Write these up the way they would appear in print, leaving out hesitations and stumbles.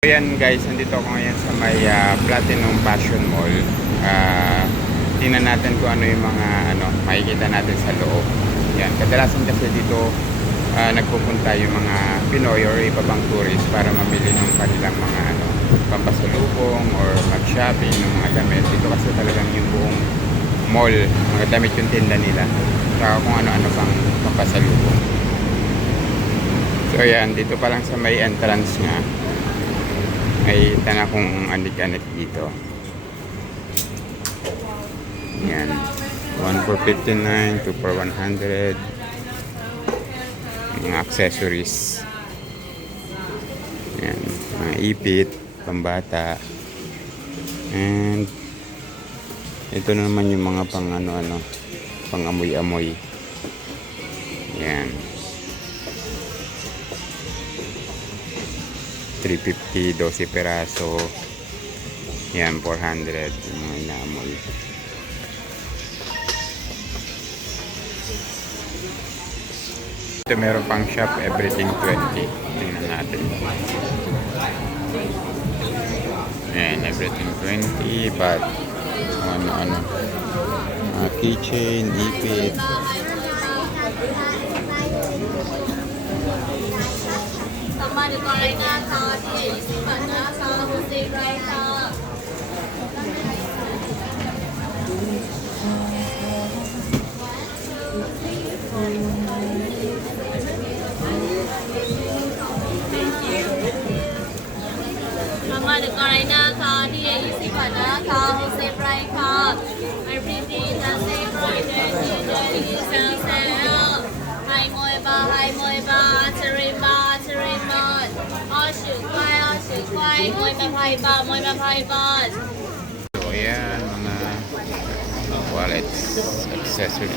Ayan guys, nandito ako ngayon sa may Platinum Fashion Mall. Tingnan natin kung ano yung mga makikita natin sa loob. Yan, kadalasan kasi dito nagpupunta yung mga Pinoy or iba pang tourist para mamili ng kanilang mga pampasalubong or mag-shopping ng mga damit. Dito kasi talagang yung buong mall, mga damit yung tinda nila. Saka kung ano-ano pang pampasalubong. So yan, dito pa lang sa may entrance nga. May tana kong anik-anik dito. Yan. 1 for 59, 2 for 100. Mga accessories. Yan. Mga ipit, pambata. And ito naman yung mga pang pang amoy-amoy. Yan. 350, 12 peraso. Yan, 400 yung mga inaamoy. Ito meron pang shop, everything 20. Tingnan natin. Yan, everything 20, but keychain, ipit. So yan, mga wallets, accessories.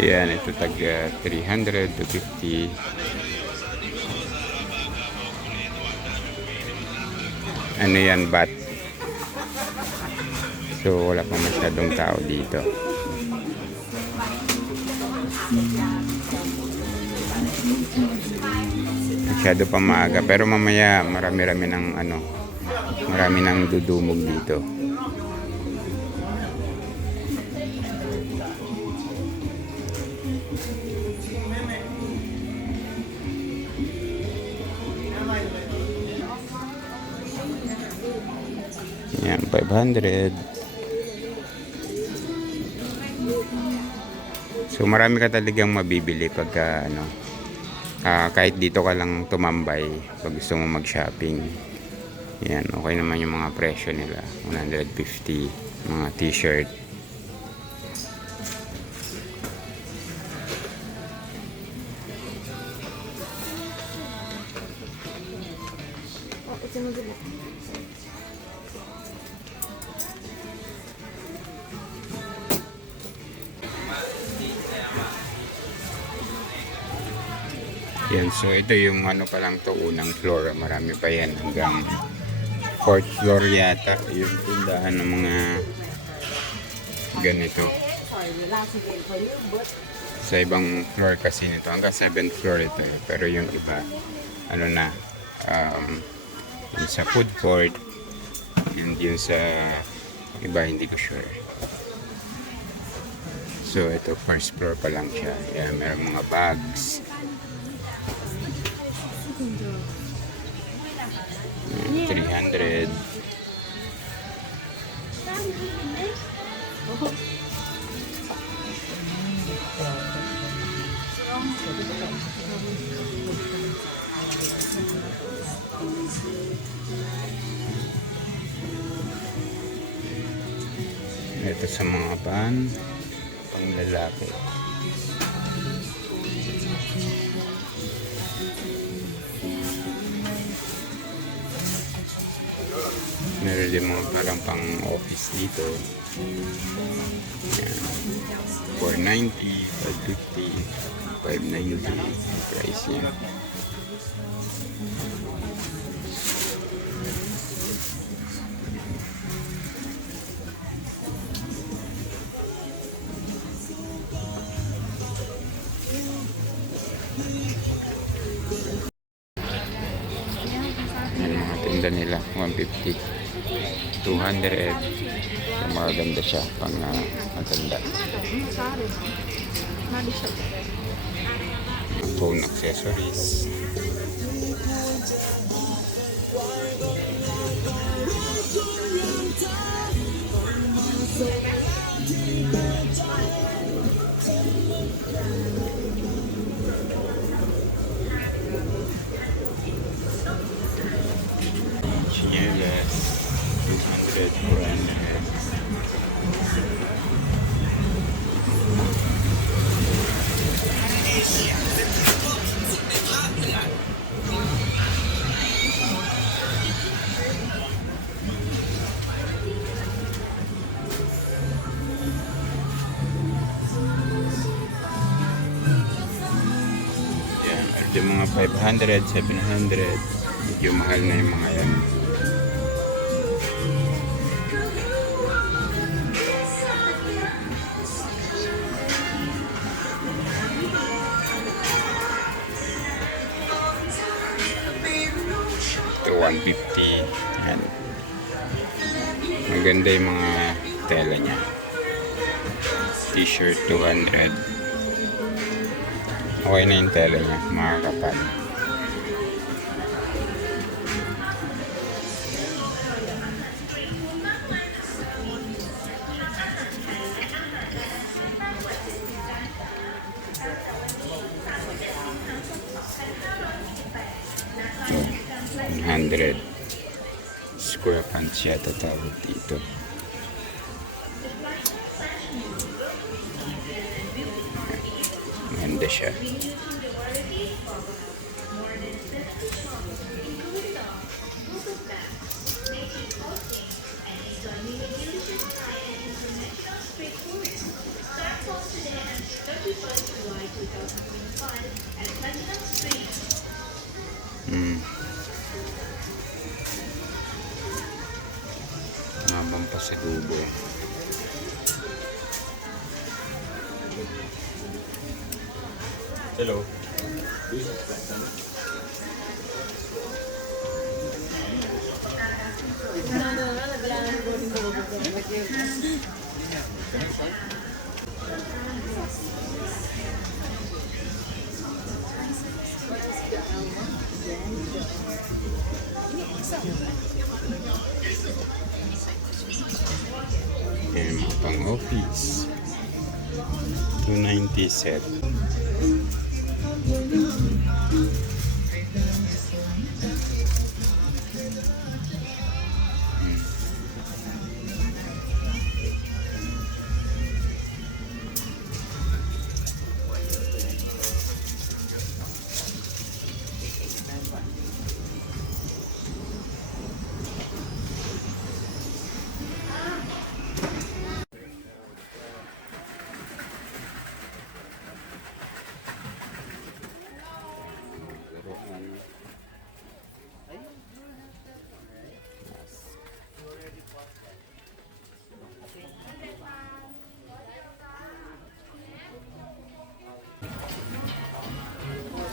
Yan, ito tag 300 to 50. Ano yan, bat? So wala pa masyadong tao dito. Masyado pa maaga, pero mamaya marami-rami ng marami nang dudumog dito. Yan, 500. So marami ka talagang mabibili pagka kahit dito ka lang tumambay pag gusto mo mag-shopping. Yan, okay naman yung mga presyo nila. 150, mga t-shirt. Yan, so ito yung pa lang to, unang floor. Marami pa yan hanggang 4th floor yata yung tindahan ng mga ganito. Sa ibang floor kasi nito, hanggang 7th floor ito. Pero yung iba, yung sa food court, yun sa iba, hindi ko sure. So ito, first floor pa lang siya. Yan, meron mga bags. 300. Ito sa mga pang lalaki. Meron din mga parang pang office dito. Yan. 490, 550, 590 price niya. Yan mga tinda nila, 150, 200. So, maganda siya pang maganda. Phone accessories. Chinelas, 200, 400. Yan, at yung mga 500, 700, medyo mahal na yung mga yan. Ito 150. Yan. Maganda yung mga tela niya. T-shirt 200. Okay na yung tela niya, mga kapal. Oh, 100. Square pants yata tawag dito. Maganda siya. Mabang pa sa dubo. Hello. Yan, mga pang office. 290 set.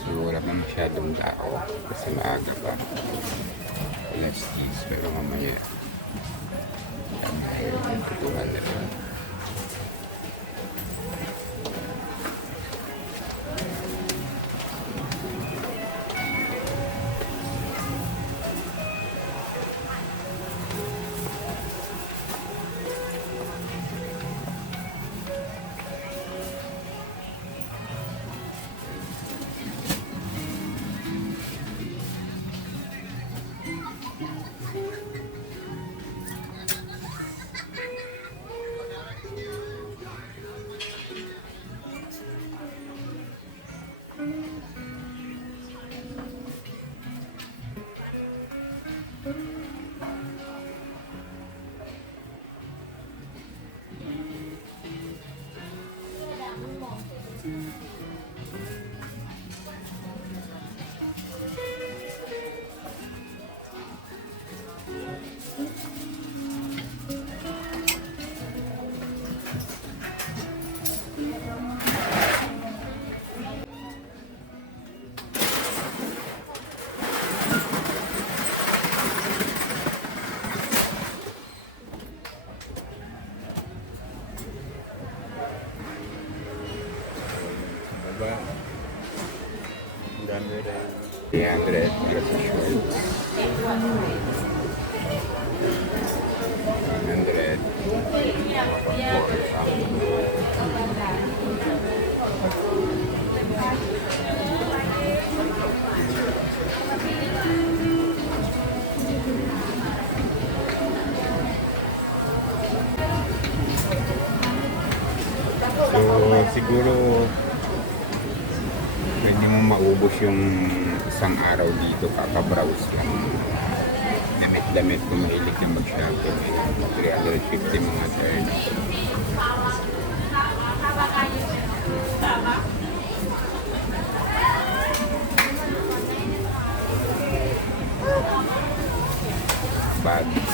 So wala pa masyadong tao kasi maaga pa. Alas 10 pero mamaya tutuhan na rin. 300 plus sa shorts. 100. So, siguro pwede mo maubos yung isang araw dito, kaka-browse lang. Damit-damit kung mahilig ka mag-shopping. 350 mga third. Bags.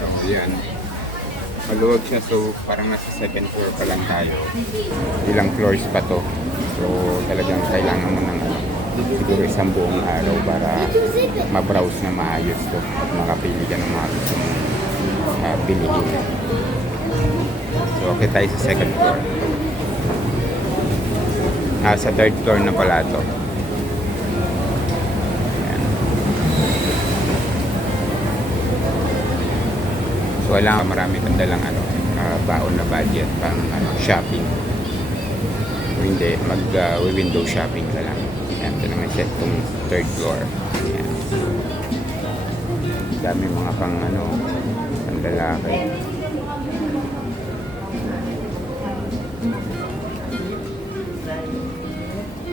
So, yan. Maluwag siya, so parang nasa 7th floor pa lang tayo. Ilang floors pa to. So talagang kailangan mo ng siguro isang buong araw para ma-browse na maayos to at makapili ka ng mga gusto mong pilihin. So okay tayo sa 2nd floor. Sa 3rd floor na pala to. So wala, marami kang dalang baon na budget pang shopping. Kung hindi, mag-window shopping ka lang. Ayan, ito naman siya itong 3rd floor. Ayan. Dami mga pang lalaki.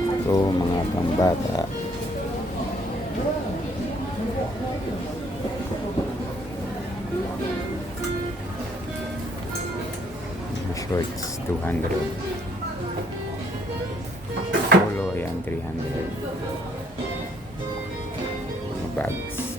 Ito, mga pang bata. Shorts, 200. Polo, ayan, 300. Mga bags.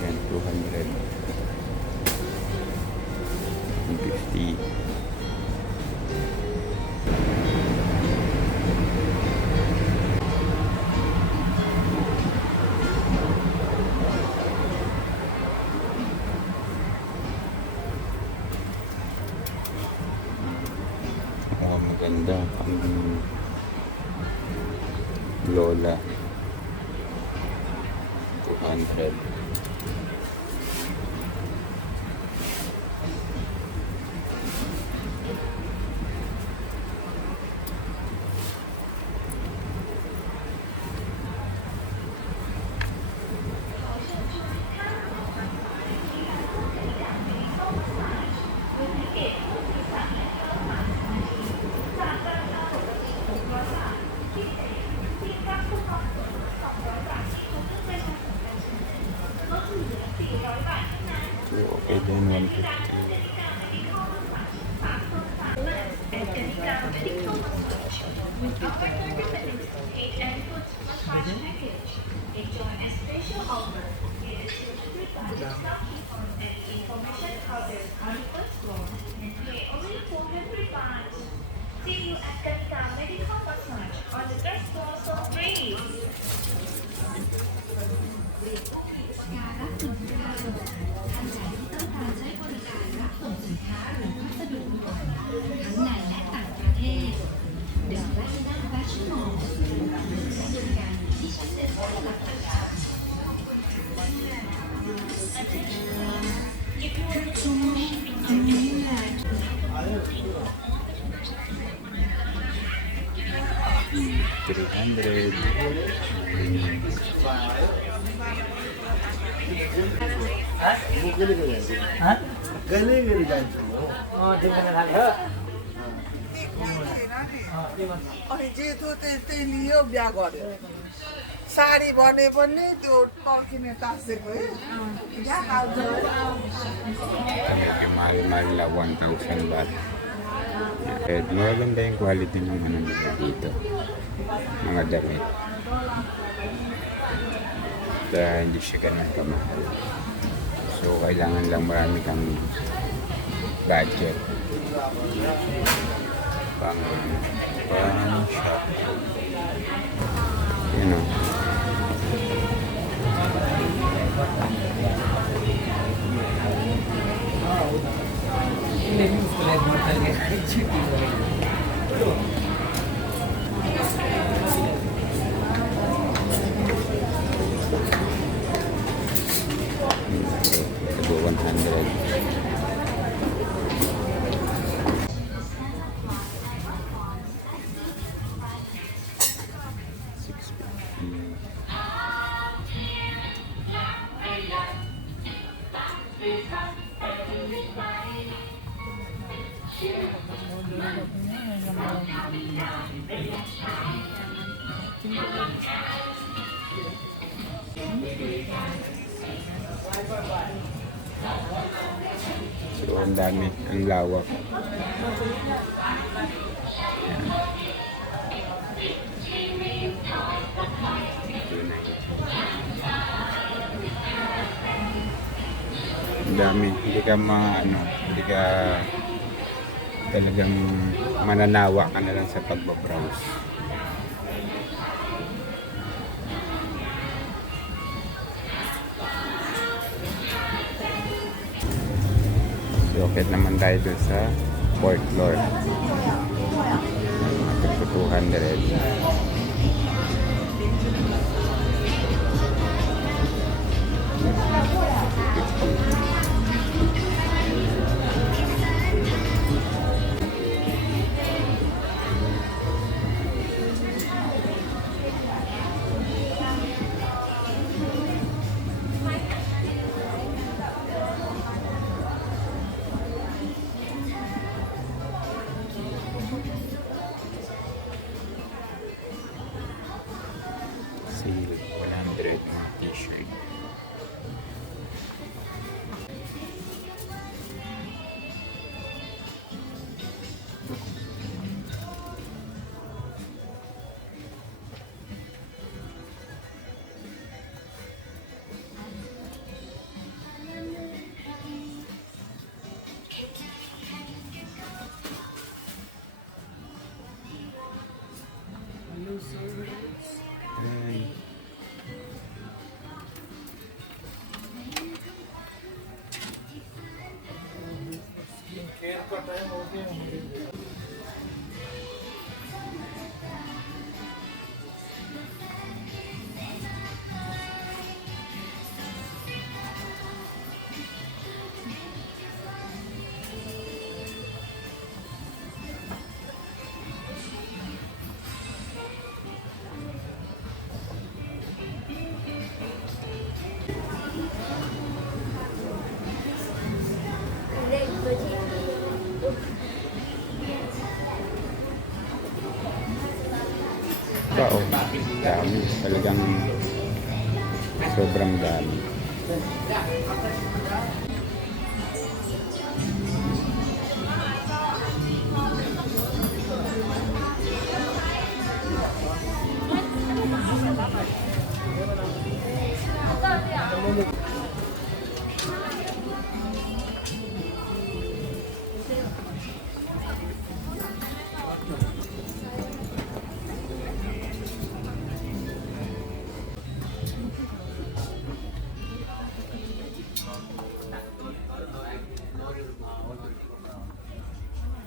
Yan, 200. 150. Maganda pang Lola. 200. Okay din, 150. See you at Kanika Medical Massage on the 3rd floor, so free. $300. हाँ? गले गले जान्छ अनि जे थियो त्यही लियो बिहा गर्यो साडी भने पनि त्यो टर्किने टाँसेको Mahal na 1,000 baht. Eh, maganda yung quality ng ano nila dito. Mga damit. Kaya hindi siya ganun kamahal. So, kailangan lang marami kang budget. Pang shop. You know. Ito 100. So, ang dami, ang lawak. Ang dami, hindi ka hindi ka talagang mananawa ka na lang sa pagbabrowse. So, okay naman tayo dun sa 4th floor. Ito 200. Sale 100 mga t-shirt. Ay. Wow, dami. Talagang sobrang dami.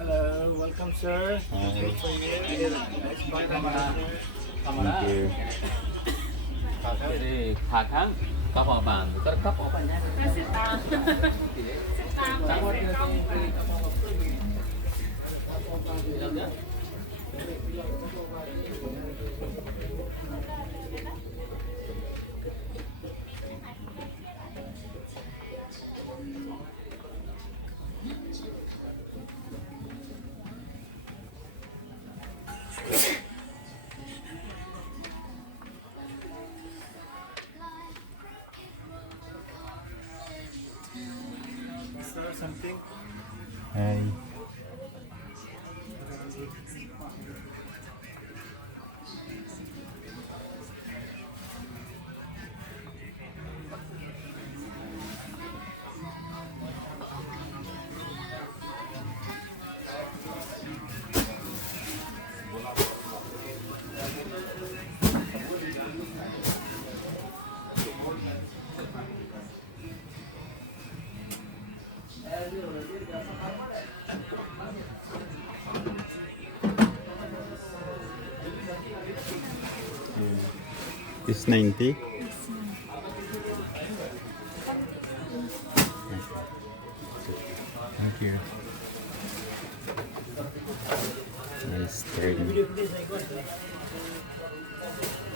Hello, welcome sir. Hi. Camera. Thank you. Jadi kakang kapan? Terkap apa nya? Hi. Is 90? Thank you. Nice string.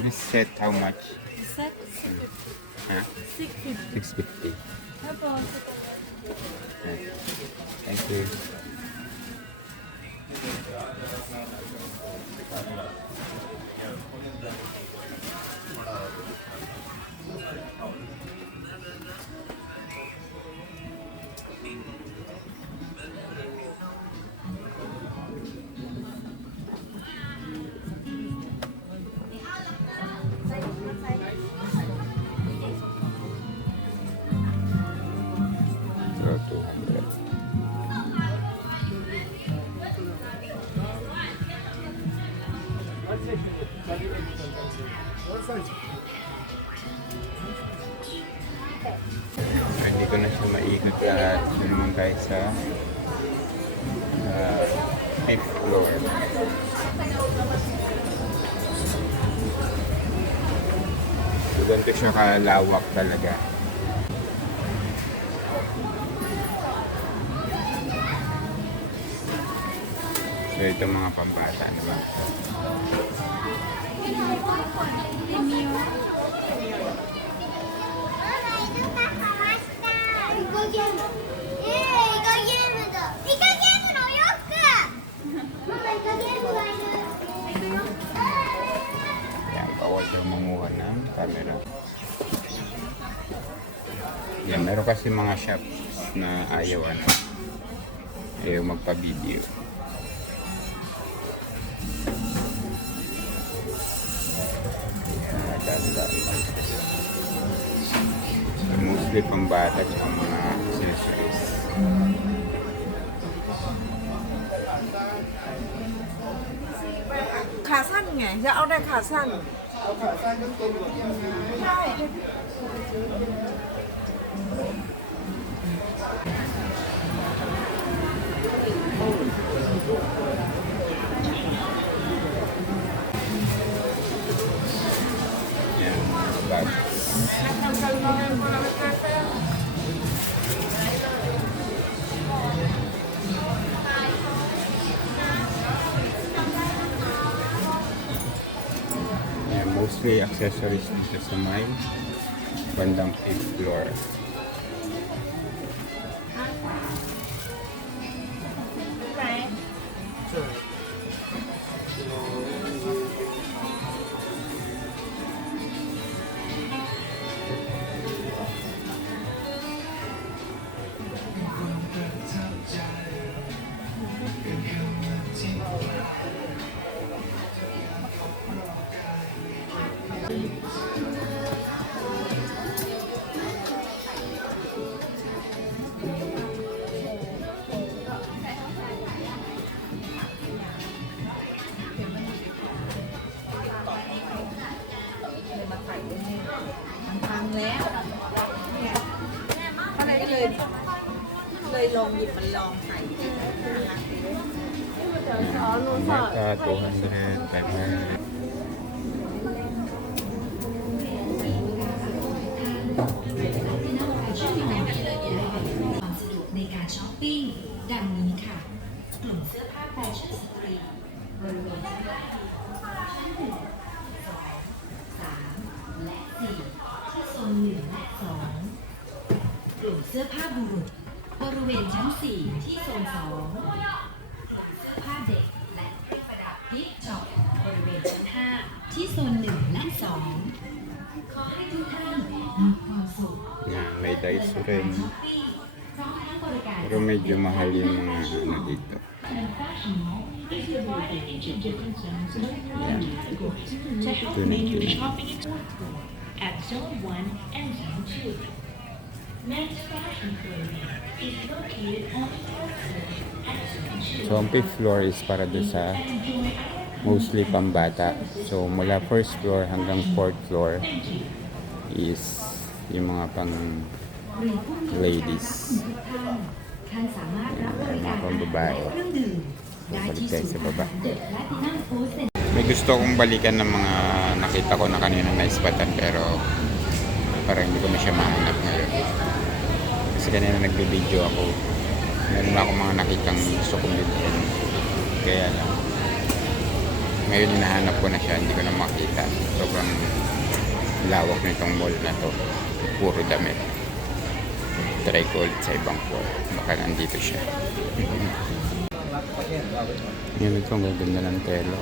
This set how much? Set Huh? 650. 650. Tapos, Okay. Thank you. So, 200. Hindi ko na siya maikot lahat. Ito naman tayo sa 5th floor. So, ganito siya kalawak talaga. So, ito mga pambata, diba? Yan, bawal daw manguha ng camera. Yan, meron kasi mga shops na ayaw ayaw magpa-video. Yan, dami-dami. So, mostly pambata at mga accessories. Khá săn nhỉ? Dạ, áo này khá săn. Yan, bag. Yan, mostly accessories dito sa may bandang 5th floor.พังแล้วเนี่ยก็เลยลองหยิบมันลองใส่ Mata, 200, 500. ความสะดวกในการช้อปปิ้งดังนี้ค่ะ กลุ่มเสื้อผ้าแฟชั่นสตรีทบริเวณชั้นล่างชั้น1 2 3 และ 4 ที่โซน1 และ 2 กลุ่มเสื้อผ้าบุรุษบริเวณชั้น 4 ที่โซน 2 กลุ่มเสื้อผ้าเด็กและเครื่องประดับกิฟต์ช็อปบริเวณชั้น 5 ที่โซน 1 และ 2 ขอให้ทุกท่านมีความสุข Yan, may dice rin. ช้อปปิ้งพร้อมทั้งบริการ Pero medyo mahal yung mga ano dito. Yan. to help make your shopping experience at Zone 1 and Zone 2. Men's fashion clothing is located on the fourth floor at Zone 2. So, ang 5th floor is para doon sa mostly pambata. So, mula 1st floor hanggang 4th floor is yung mga pang ladies. ท่านสามารถรับบริการ mga pambabae. เครื่องดื่ม So, ได้ balik ที่ tayo ศู sa นย์ baba. The Platinum Food Center. May gusto akong balikan ng mga nakita ko na kanina na-spatan pero parang hindi ko na siya mahanap ngayon. Kasi kanina nagbe-video ako. Meron na akong mga nakitang gusto kong bilhin. Kaya lang. Ngayon hinahanap ko na siya, hindi ko na makita. Sobrang lawak nitong mall na to. Puro damit. Try ko ulit sa ibang floor. Baka nandito siya. Yan ito, ang gaganda ng telo.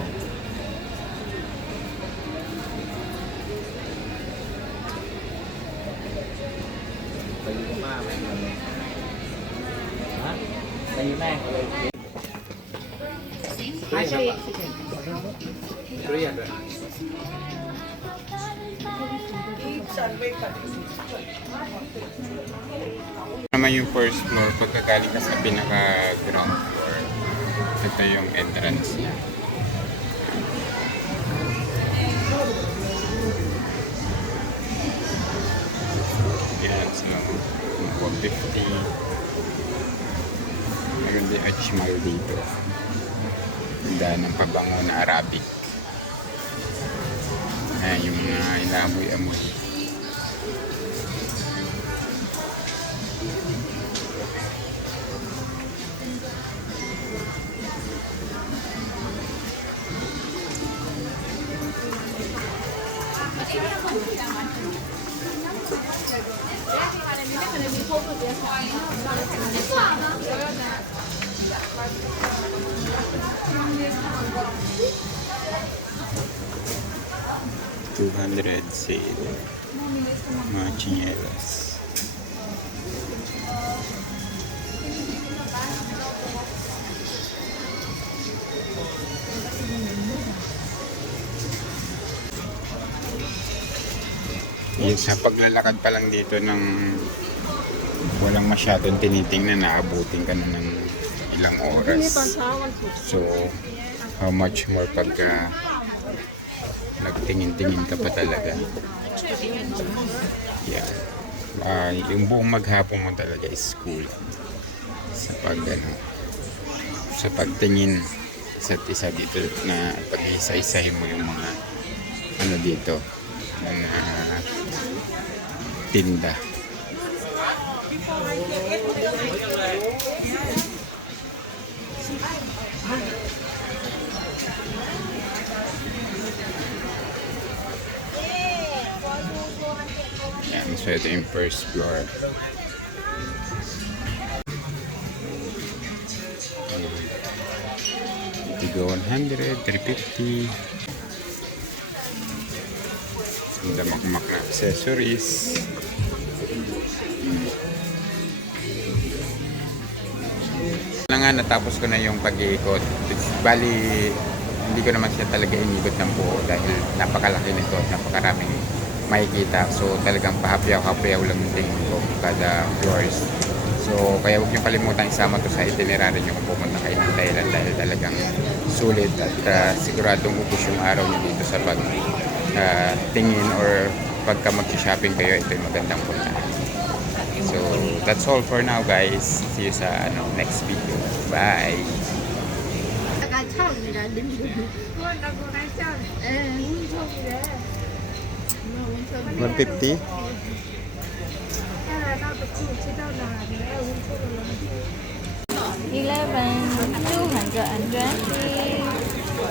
Naman yung first floor, pagkagaling ka sa pinaka ground floor, ito yung entrance niya. Entrance ng 150. Meron din Ajmal dito. Ganda ng pabango na Arabic. Ayan yung mga inamoy-amoy. $200 sale. Mga chinelas. Yes, sa paglalakad pa lang dito ng walang masyadong tinitingnan, naabutin ka na ng ilang oras. So, how much more pagka nagtingin-tingin ka pa talaga. Yeah. Yung buong maghapon mo talaga is cool. Sa sa pagtingin isa't isa dito na pag-isa-isahin mo yung mga ano dito, mga tinda. Yan, so ito yung first floor. Tigo 100, 350. Ang damak-mak na accessories. Na nga, natapos ko na yung pag-iikot. Bali, hindi ko naman siya talaga inikot ng buo dahil napakalaki nito at napakaraming makikita. So talagang pahapayaw lang yung tingin ko kada floors. So kaya huwag niyo kalimutan isama to sa itinerary niyo kung pumunta kayo ng Thailand dahil talagang sulit at siguradong ubos yung araw niyo dito sa pag tingin or pagka mag-shopping kayo, ito yung magandang puntahan. So that's all for now guys. See you sa next video. Bye! 150?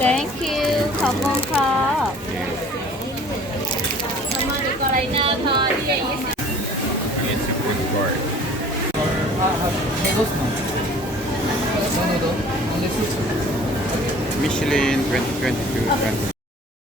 Thank you ขอบคุณค่ะ It's a food court. Michelin 2022,